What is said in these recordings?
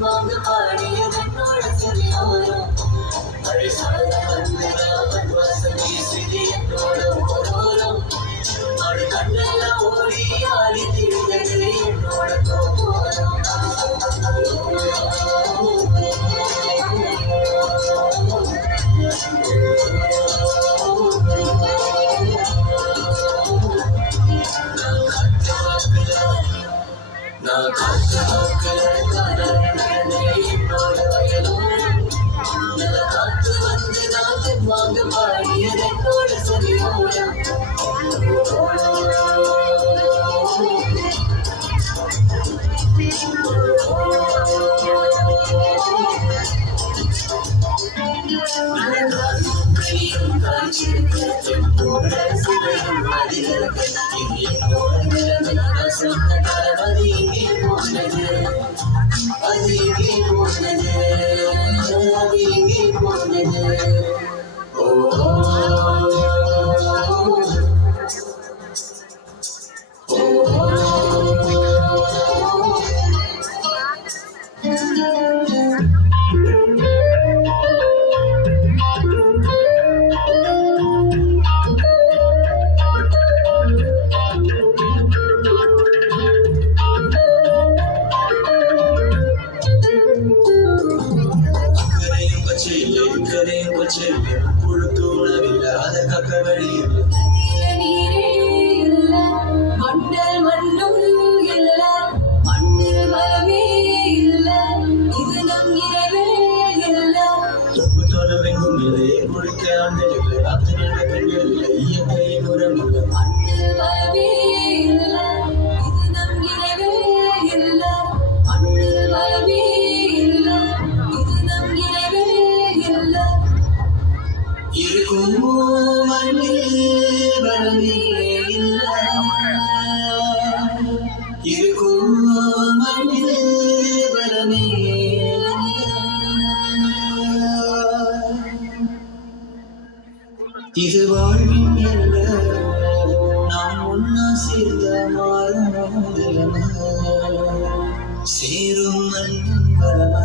வாங்க பாடியதென்னோட செவியோரம் மழை சார வந்ததாவன் வாசம் வீசுது என்னோட ஓரோரம் மழை கண்ணெல்லாம் ஓடி ஆடி திரிந்தது என்னோட கோபோரம் நான் காத்து வாக்குல என்னோட வயலோரம் காத்து வந்து நான் வாங்க பாடியது என்னோட செவியோரம் புழுக்கு உணவில்லாத கக்கவழியில் மண்டல் மண்ணும் இல்ல மண்ணில் மரமே இல்ல இது நம் இரவே இல்ல தொப்பு தொலைவெங்கும் இல்லை முடிக்க ஆண்டில் இல்லை அத்தனை பெண்கள் இல்லை இயற்கையின் உரம் இல்லை மண்ணில் மரமே இல்ல இது நம் இரவே இல்ல மண்ணில் மரமே இல்ல இது நம் இரவே இல்ல இருக்கும் மண்ணில் வளமே இல்ல இருக்கும் மண்ணில் வளமே இது வாழ்வின் எல்ல நாம் ஒன்னா சேர்ந்த மாறும் சேரும் மண்ணின் வளமா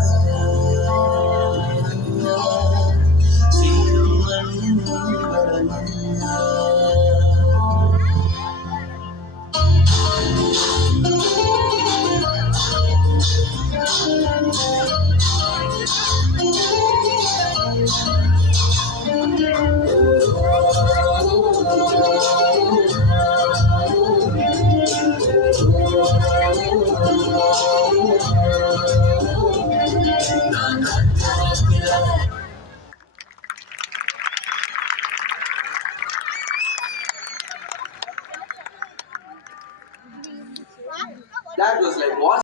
That was like what?